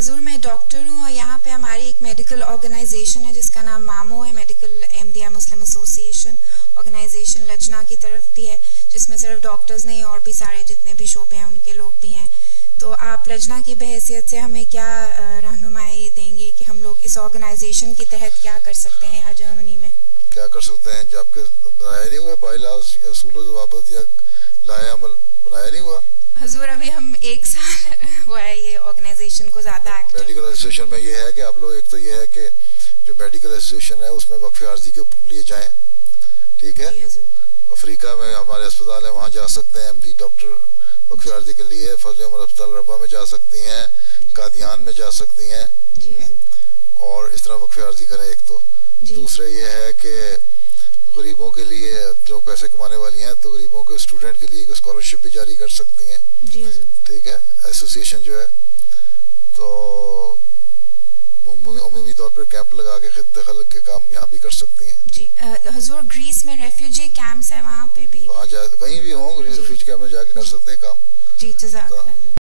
हजूर मैं डॉक्टर हूँ और यहाँ पे हमारी एक मेडिकल ऑर्गेनाइजेशन है जिसका नाम मामो है, मेडिकल अहमदिया मुस्लिम एसोसिएशन ऑर्गेनाइजेशन लजना की तरफ भी है, जिसमें सिर्फ डॉक्टर्स नहीं और भी सारे जितने भी शोबे हैं उनके लोग भी हैं। तो आप लजना की बहैसियत से हमें क्या रहनुमाई देंगे कि हम लोग इस ऑर्गेनाइजेशन के तहत क्या कर सकते हैं यहाँ जर्मनी में? क्या कर सकते हैं? जब आपके बनाया नहीं हुआ बाइलास या असूल ज़वाबित या लाया अमल बनाया नहीं हुआ? हजूर अभी हम 1 साल हुआ है ये ऑर्गेनाइजेशन को ज़्यादा एक्टिव। मेडिकल एसोसिएशन में ये है कि आप लोग, एक तो ये है कि जो मेडिकल एसोसिएशन है उसमें वक्फ आर्जी के लिए जाएं, ठीक है? अफ्रीका में हमारे अस्पताल है, वहाँ जा सकते हैं, एमडी डॉक्टर वक्फ आर्जी के लिए। फजल उमर अस्पताल रब्बा में जा सकती हैं, कादियान में जा सकती हैं, और इस तरह वक्फ आर्जी करें एक तो। दूसरे ये है कि गरीबों के लिए जो पैसे कमाने वाली हैं तो गरीबों के स्टूडेंट के लिए स्कॉलरशिप भी जारी कर सकती हैं, ठीक है? एसोसिएशन जो है तो उमूमी तौर पर कैंप लगा के खिदमत के काम यहाँ भी कर सकती हैं। जी हजूर ग्रीस में रेफ्यूजी कैंप्स है, वहाँ पे भी, वहाँ जा कहीं भी हों रेफ्यूजी कैंप में जाके कर सकते हैं काम। जी जज़ाकल्लाह।